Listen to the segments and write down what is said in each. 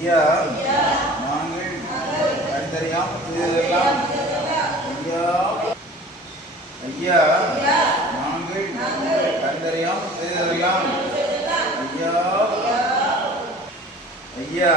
ஐயா நாங்கள் கண்டறியாம செய்ததெல்லாம் ஐயா. ஐயா நாங்கள் கண்டறியாம செய்ததெல்லாம் ஐயா. ஐயா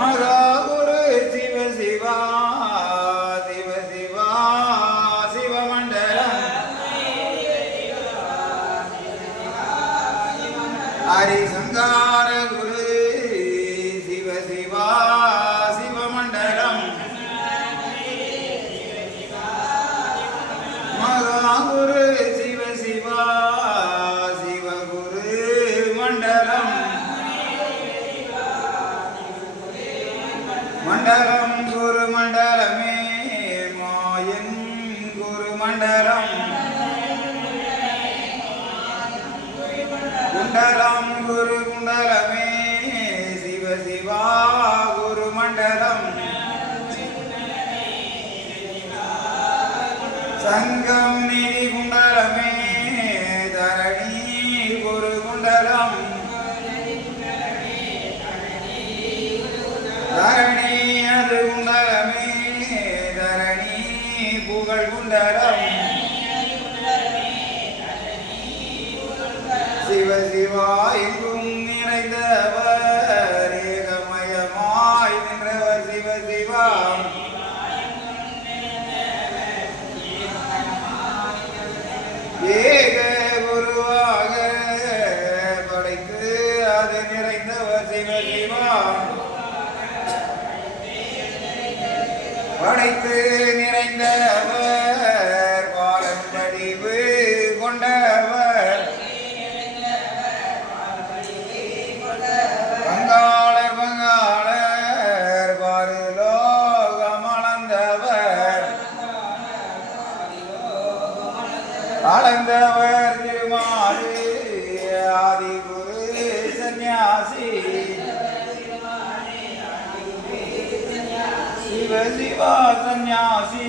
Mara. தங்கம் நிதி குண்டலமே தரணி ஒரு குண்டலம். தரணி அது குண்டலமே தரணி புகழ் குண்டலம். சிவ சிவா படைத்து நிறைந்த சிவ சிவா சந்நியாசி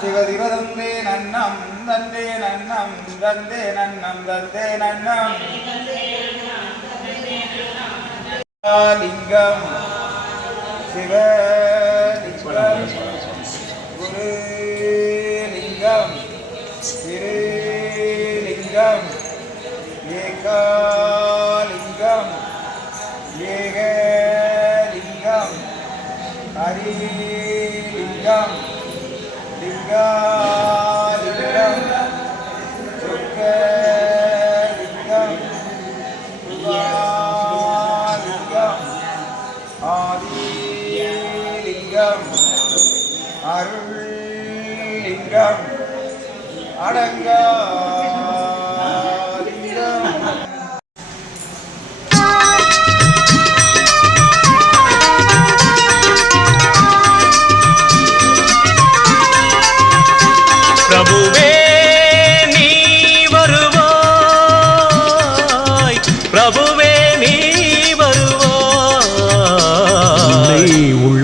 சிவதிவதந்தே நன்னம் தந்தே நன்னம் தந்தே நன்னம் தந்தே நன்னம். லிங்கம் சிவலிங்கம் குருலிங்கம் திருலிங்கம் ஏகாலிங்கம் ஏகலிங்கம் ஹரிலிங்கம் அருள்லிங்கம். அடங்காலிங்கம்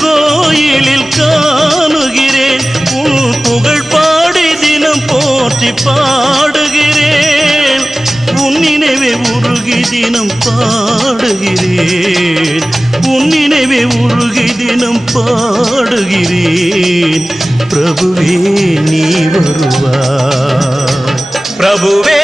கோயிலில் காணுகிறேன். உன் புகழ் பாடி தினம் போற்றி பாடுகிறேன். உன் நினைவே உருகி தினம் பாடுகிறேன். உன் நினைவே உருகி தினம் பாடுகிறேன். பிரபுவே நீ வருவா பிரபுவே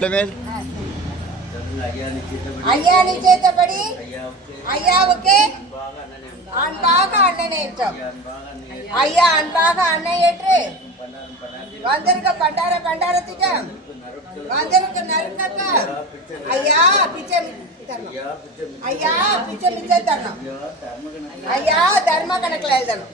ప్లమేల్ అయ్యా నీ చేత పడి అయ్యా ఓకే అన్బాగా అన్ననేటం అయ్యా అన్బాగా అన్నయ్యేట్రే వందరుగా పండార పండార తిట. వందరుకు నరుకక. అయ్యా పిచ్చం అయ్యా పిచ్చం ఇచ్చే అయ్యా ధర్మ కనకలు